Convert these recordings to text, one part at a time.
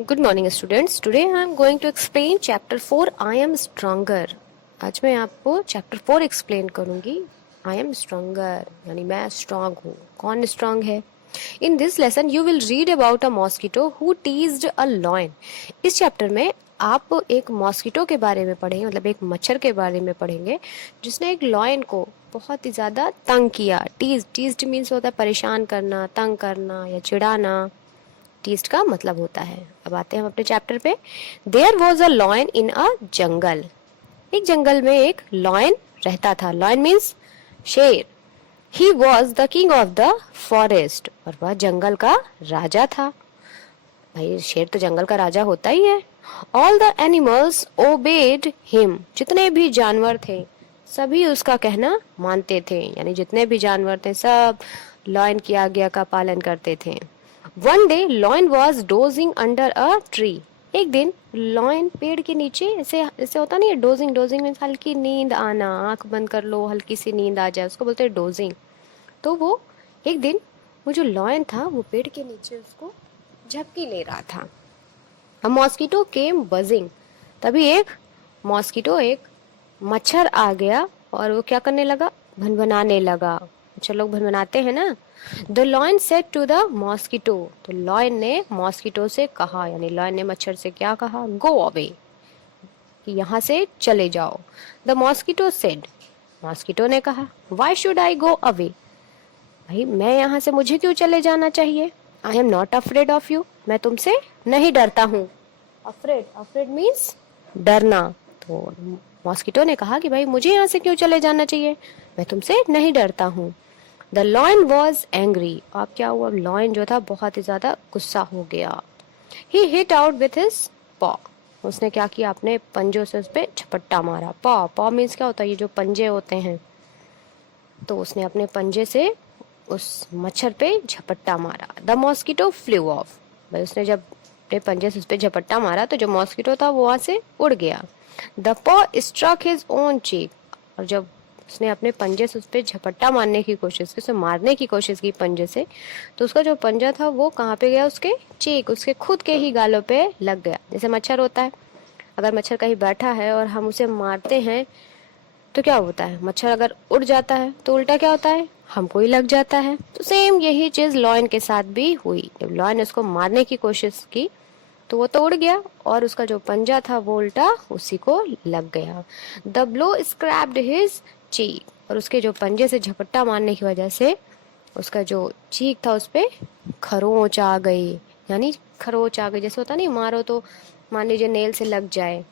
Good morning students. Today I am going to explain chapter 4 I am stronger. आज मैं आपको chapter 4 explain करूंगी। आई am stronger यानी मैं स्ट्रांग हूँ। कौन स्ट्रांग है? In this lesson you will read about a mosquito who teased a lion. इस चैप्टर में आप एक मॉस्किटो के बारे में पढ़ेंगे, मतलब एक मच्छर के बारे में पढ़ेंगे जिसने एक लॉयन को बहुत ही ज़्यादा तंग किया। टीज्ड मीन्स होता है परेशान करना, तंग करना या चिढ़ाना। टीस्ट का मतलब होता है। अब आते हैं हम अपने चैप्टर पे। देयर वॉज अ लॉयन इन अ जंगल। एक जंगल में एक लॉयन रहता था। लॉयन मीन्स शेर। He was the king of the forest, और वह जंगल का राजा था। भाई शेर तो जंगल का राजा होता ही है। All the animals obeyed him. जितने भी जानवर थे सभी उसका कहना मानते थे, यानी जितने भी जानवर थे सब लॉयन की आज्ञा का पालन करते थे। One day lion was dosing under a tree. एक दिन लॉयन पेड़ के नीचे, ऐसे ऐसे होता नहीं है डोजिंग। डोजिंग मीन्स हल्की नींद आना, आंख बंद कर लो हल्की सी नींद आ जाए, उसको बोलते हैं डोजिंग। तो वो एक दिन वो जो लॉयन था वो पेड़ के नीचे उसको झपकी ले रहा था। A mosquito came buzzing. तभी एक मॉस्किटो, एक मच्छर आ गया और वो क्या करने लगा? भनभनाने लगा। अच्छा, लोग भनभनाते हैं ना। The lion said to the mosquito. तो लॉयन ने मॉस्किटो से कहा, यानी लॉयन ने मच्छर से क्या कहा? गो अवे, कि यहाँ से चले जाओ। The mosquito said. मॉस्किटो ने कहा, why should I go away? भाई मैं यहाँ से, मुझे क्यों चले जाना चाहिए? I am not afraid of you. मैं तुमसे नहीं डरता हूँ। अफ्रेड, अफ्रेड मीन्स डरना। तो मॉस्किटो ने कहा कि भाई मुझे यहाँ से क्यों चले जाना चाहिए, मैं तुमसे नहीं डरता हूँ। The lion was angry. अब क्या हुआ? लॉयन जो था बहुत ही ज्यादा गुस्सा हो गया। ही हिट आउट विथ हिज पॉ। उसने क्या किया? अपने पंजों से उस पे झपट्टा मारा। पॉ, पॉ मीन्स क्या होता है? ये जो पंजे होते हैं। तो उसने अपने पंजे से उस मच्छर पे झपट्टा मारा। The mosquito flew of. भाई उसने जब अपने पंजे से उस पे झपट्टा मारा तो जो मॉस्किटो था वो वहां से उड़ गया। द पॉ स्ट्रक हिज ओन चीक। और जब उसने अपने पंजे से उस पे झपट्टा मारने की कोशिश की, उसे मारने की कोशिश की पंजे से, तो उसका जो पंजा था वो कहाँ पे गया? उसके चीक, उसके खुद के ही गालों पे लग गया। जैसे मच्छर होता है, अगर मच्छर कहीं बैठा है और हम उसे मारते हैं तो क्या होता है? मच्छर अगर उड़ जाता है तो उल्टा क्या होता है? हमको ही लग जाता है। तो सेम यही चीज लॉयन के साथ भी हुई। जब लॉयन ने उसको मारने की कोशिश की तो वो तो उड़ गया और उसका जो पंजा था वो उल्टा उसी को लग गया। The blow scraped his cheek. और उसके जो पंजे से झपट्टा मारने की वजह से उसका जो चीक था उस पे खरोंच आ गई। यानी खरोच आ गई, जैसे होता नहीं मारो तो मान लीजिए नेल से लग जाए।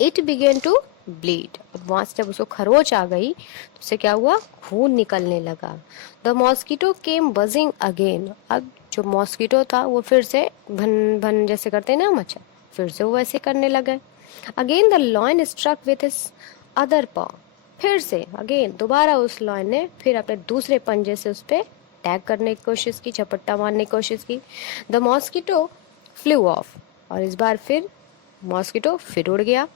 It began to bleed. अब वहां से जब उसको खरोच आ गई तो उससे क्या हुआ? खून निकलने लगा। The mosquito came buzzing again. अब जो मॉस्किटो था वो फिर से भन भन जैसे करते हैं ना मच्छर, फिर से वो वैसे करने लगे। Again the lion struck with his other paw. फिर से अगेन दोबारा उस लॉयन ने फिर अपने दूसरे पंजे से उस पर अटैक करने की कोशिश की, झपट्टा मारने की कोशिश की। The mosquito flew off. और इस बार फिर मॉस्किटो फिर उड़ गया।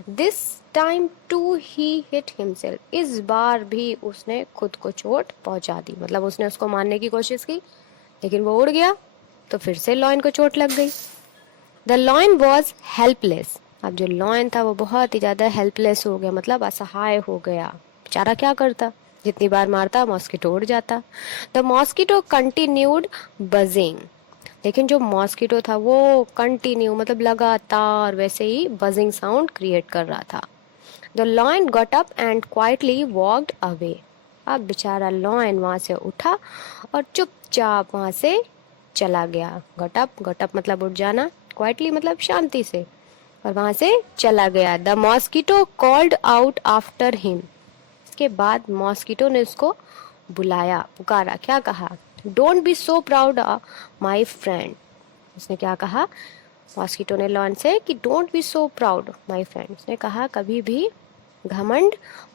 This time too he hit himself. इस बार भी उसने खुद को चोट पहुंचा दी, मतलब उसने उसको मारने की कोशिश की लेकिन वो उड़ गया तो फिर से लॉयन को चोट लग गई। The lion was helpless. अब जो लॉयन था वो बहुत ही ज्यादा हेल्पलेस हो गया, मतलब असहाय हो गया। बेचारा क्या करता? जितनी बार मारता मॉस्किटो उड़ जाता। The mosquito continued buzzing. लेकिन जो मॉस्किटो था वो कंटिन्यू, मतलब लगातार वैसे ही बजिंग साउंड क्रिएट कर रहा था। The lion got up and quietly walked away. अब बेचारा लॉयन वहां से उठा और चुपचाप वहां से चला गया। गॉट अप मतलब उठ जाना, क्वाइटली मतलब शांति से, और वहां से चला गया। The mosquito called out after him. इसके बाद मॉस्किटो ने उसको बुलाया, पुकारा, क्या कहा? Don't be so proud my friend. उसने क्या कहा मॉस्किटो ने लॉयन से? कि don't be so proud my friend. उसने कहा कभी भी घमंड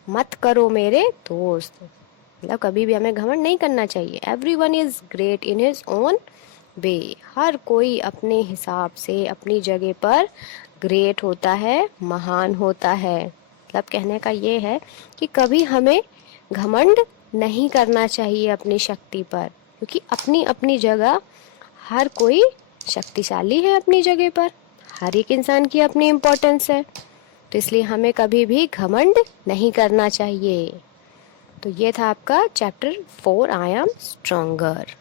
मत करो मेरे दोस्त, मतलब कभी भी हमें घमंड नहीं करना चाहिए। Every one is great in his own way. हर कोई अपने हिसाब से अपनी जगह पर ग्रेट होता है, महान होता है। मतलब कहने का ये है कि कभी हमें घमंड नहीं करना चाहिए अपनी शक्ति पर, क्योंकि अपनी अपनी जगह हर कोई शक्तिशाली है अपनी जगह पर, हर एक इंसान की अपनी इम्पोर्टेंस है, तो इसलिए हमें कभी भी घमंड नहीं करना चाहिए। तो ये था आपका चैप्टर 4 आई एम स्ट्रॉन्गर।